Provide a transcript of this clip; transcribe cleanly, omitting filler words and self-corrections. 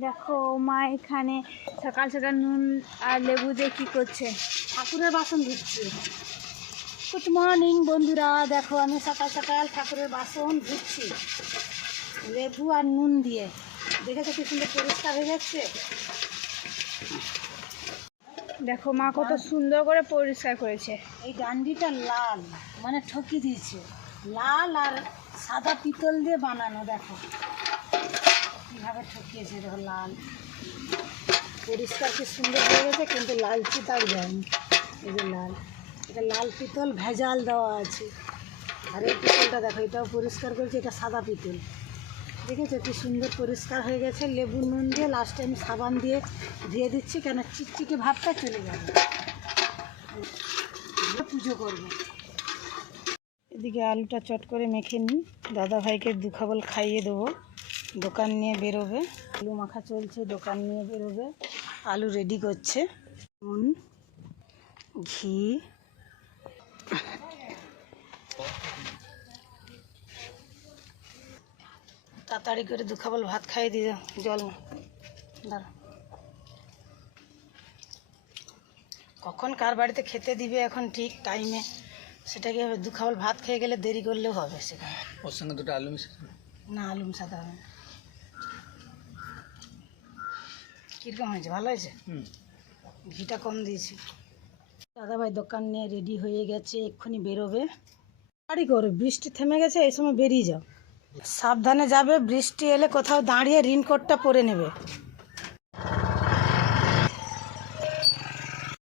দেখো মা এখানে সকাল সকাল নুন আর লেবু দিয়ে কী করছে? ঠাকুরের বাসন ধুচ্ছি। গুড মর্নিং বন্ধুরা, দেখো আমি সকাল সকাল ঠাকুরের বাসন ধুচ্ছি লেবু আর নুন দিয়ে। দেখেছো কি সুন্দর পরিষ্কার হয়ে যাচ্ছে। দেখো মা কত সুন্দর করে পরিষ্কার করেছে। এই ডান্ডিটা লাল, মানে ঠকি দিয়েছে, লাল আর সাদা পিতল দিয়ে বানানো। দেখো কীভাবে ঠকিয়েছে, দেখো লাল পরিষ্কার কি সুন্দর হয়ে গেছে, কিন্তু লাল চিতার যায়নি। এই যে লাল, এটা লাল পিতল ভেজাল দেওয়া আছে। আর এই পিতলটা দেখো, এটাও পরিষ্কার করেছে, এটা সাদা পিতল। দেখেছো কি সুন্দর পরিষ্কার হয়ে গেছে। লেবু নুন দিয়ে লাস্টে আমি সাবান দিয়ে ধুয়ে দিচ্ছি, কেন চিকচিকে ভাবটা চলে যাবে। পুজো করবো। এদিকে আলুটা চট করে মেখে নিই, দাদা ভাইকে দুখাবল খাইয়ে দেবো, দোকান নিয়ে বেরোবে। আলু মাখা চলছে, দোকান নিয়ে বেরোবে। আলু রেডি করছে, নুন ঘি তাড়াতাড়ি করে দুখাবল ভাত খাইয়ে দিয়ে জল না দাঁড়া। কখন কার বাড়িতে খেতে দিবে এখন ঠিক টাইমে, সেটাকে দুখাবল ভাত খেয়ে গেলে দেরি করলেও হবে। সেখানে ওর সঙ্গে দুটো আলু মিশে না, আলু মিশাতে হবে না। কীরকম হয়েছে? ভালো হয়েছে। ঘিটা কম দিয়েছি। দাদাভাই দোকান নিয়ে রেডি হয়ে গেছে, এক্ষুনি বেরোবে। গাড়ি করো, বৃষ্টি থেমে গেছে, এই সময় বেরিয়ে যাও। সাবধানে যাবে, বৃষ্টি এলে কোথাও দাঁড়িয়ে রেইনকোটটা পরে নেবে।